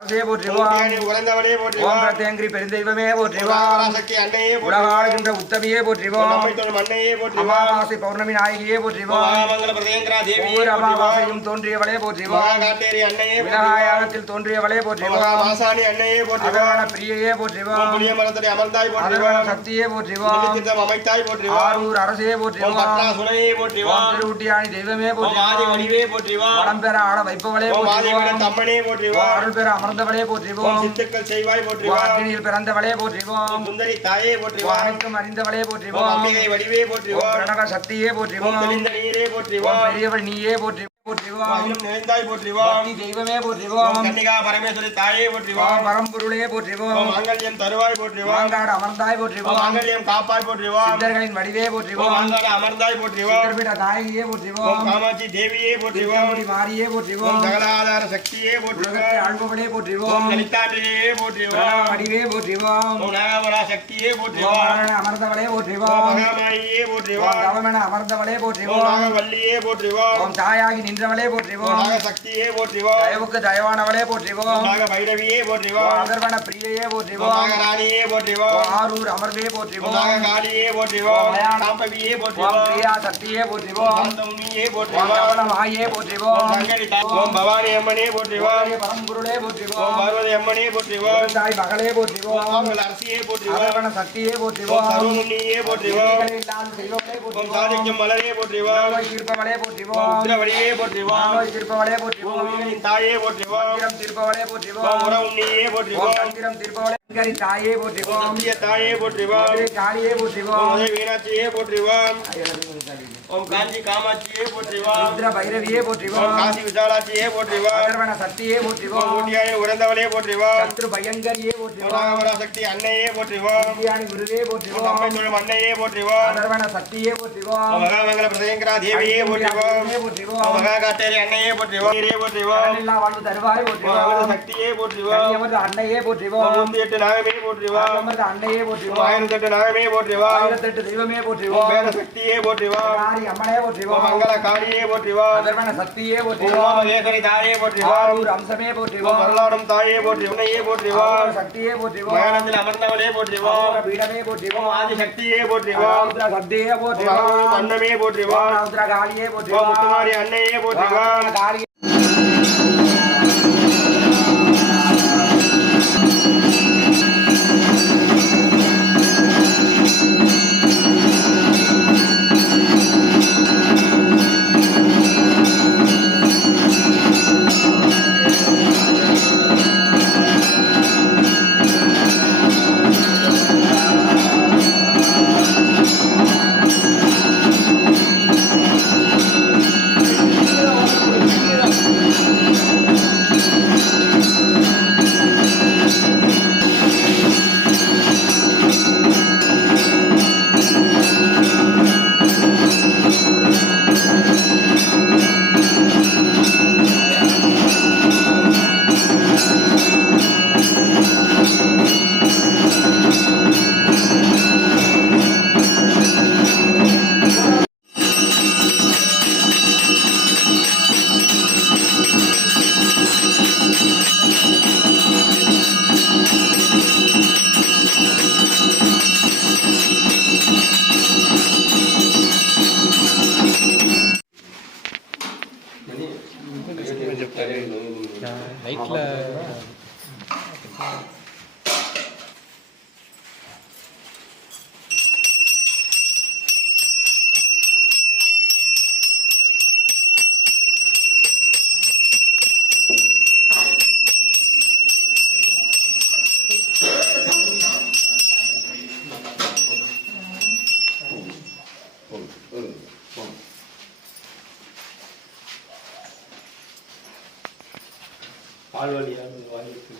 ஓம் பிரத்யங்கிரி பெருந்தெய்வமே போற்றிவோம். உலகாளுகின்ற உத்தமியே போற்றிவோம். அமாவாசை பௌர்ணமி நாயகியே போற்றிவோம். ஒவ்வொரு அமாவாசையும் தோன்றியவளே போற்றிவோம். விநாயகத்தில் தோன்றியவளே போற்றிவோம். அதர்வன பிரியையே போற்றிவோம். அதர்வன சக்தியே போற்றிவோம். ஆரூர் அரசே போற்றிவோம். திருவுட்டியாணி தெய்வமே போற்றிவோம். வளம் பெற ஆள வைப்பவளே போற்றிவோம். அருள் பெற அமர்ந்தவளே போற்றிவோம். சித்துக்கள் செய்வாய் போற்றிவோம். அக்னியில் பிறந்தவளே போற்றிவோம். சுந்தரி தாயே போற்றிவோம். அனைத்தும் அறிந்தவளே போற்றிவோம். அம்பிகை வடிவே போற்றிவோம். பிரணவ சக்தியே போற்றிவோம். நீரே போற்றிவோம். பெரியவள் நீயே போற்றிவோம். தெய்வமே போற்றிவோம். கன்னிகா பரமேஸ்வரி தாயே போற்றிவோம். பரம்பொருளே போற்றிவோம். மாங்கல்யம் தருவாய் போற்றிவோம். மாங்காடு அமர்ந்தாய் போற்றிவோம். மாங்கல்யம் காப்பாய் போற்றிவோம். சித்தர்களின் வடிவே போற்றிவோம். மாங்காடு அமர்ந்தாய் போற்றிவோம். சித்தர்பிட நாயகியே போற்றிவோம். காமாட்சி தேவியே போற்றிவோம். மாரியே போற்றிவோம். ஜகதாதார சக்தியே போற்றிவோம். ஆழ்பவளே போற்றிவோம். லலிதாம்பிகையே போற்றிவோம். வடிவே போற்றிவோம். நாகவரா சக்தியே போற்றிவோம். அமர்ந்தவளே போற்றிவோம். மகாமாயியே போற்றிவோம். தவமென அமர்ந்தவளே போற்றிவோம். நாகவல்லியே போற்றிவோம். தாயாகி நின்றவளே போற்றிவோம். சக்தியே போற்றிவோம். தயவுக்கு தயவானவளே போற்றிவோம். பைரவியே போற்றிவோம். அதர்வன பிரியையே போற்றிவோம். ராணியே போற்றிவோம். ஆரூர் அமர்வே போற்றிவோம். காளியே போற்றிவோம். சாம்பவியே போற்றிவோம். பிரியா சக்தியே போற்றிவோம். உண்மையே போற்றிவோம். கவலமாயே போற்றிவோம். ஓம் பவானி அம்மனே போற்றிவோம். பரம்பொருளே போற்றிவோம். பார்வதி அம்மனே போற்றிவோம். தாய் மகளே போற்றிவோம். அரசியே போற்றிவோம். அதர்வன சக்தியே போற்றிவோம். சருமுனியே போற்றிவோம். தெய்வமே போற்றிவோம். சாதிக்கும் மலரே போற்றிவோம். இருப்பவளே போற்றிவோம். உத்திரவடியே போற்றிவோம். திருப்பவளே போற்றிவோம். தாயே போற்றிவோம். திருப்பவளே போற்றிவோம். உன்னியே போற்றிவோம். தந்திரம் திருப்பவளே தாயே போற்றிவோம். தாயே போற்றிவோம். காளியே போற்றிவோம். மீனாட்சியே போற்றிவோம். ஓம் காஞ்சி காமாட்சியே போற்றிவோம். ருத்ர பைரவியே போற்றிவோம். காசி விசாலாட்சியே போற்றிவோம். அதர்வன சக்தியே போற்றிவோம். ஊட்டியாய உறந்தவளே போற்றிவோம். சத்ரு பயங்கரியே போற்றிவோம். நாகவர சக்தி அன்னையே போற்றிவோம். ஊட்டியானி குருவே போற்றிவோம். அம்மை தொழும் அன்னையே போற்றிவோம். அதர்வன சக்தியே போற்றிவோம். மகாமங்கல பிரதயங்கரா தேவியே போற்றிவோம். மகா காட்டேரி அன்னையே போற்றிவோம். நீரே போற்றிவோம். எல்லா வாழ்வு தருவாய் போற்றிவோம். சக்தியே போற்றிவோம். அன்னையே போற்றிவோம். 108 நாகமே போற்றிவோம். அன்னையே போற்றிவோம். 1008 நாகமே போற்றிவோம். 1008 தெய்வமே போற்றிவோம். வேத சக்தியே போற்றிவோம். அம்மனே போற்றிவோம். மங்கள காளியே போற்றிவோம். அதர்வன சக்தியே போற்றிவோம். ஏகரி தாயே போற்றிவோம். ஆரூர் அம்சமே போற்றிவோம். வரலாடும் தாயே போற்றிவோம். உன்னையே போற்றிவோம். சக்தியே போற்றிவோம். மயானத்தில் அமர்ந்தவளே போற்றிவோம். பீடமே போற்றிவோம். ஆதி சக்தியே போற்றிவோம். ருத்ர சக்தியே போற்றிவோம். அன்னமே போற்றிவோம். ருத்ர காளியே போற்றிவோம். முத்துமாரி அன்னையே போற்றிவோம். காளியே நைட்ல பால்வழியாக வாங்கிட்டு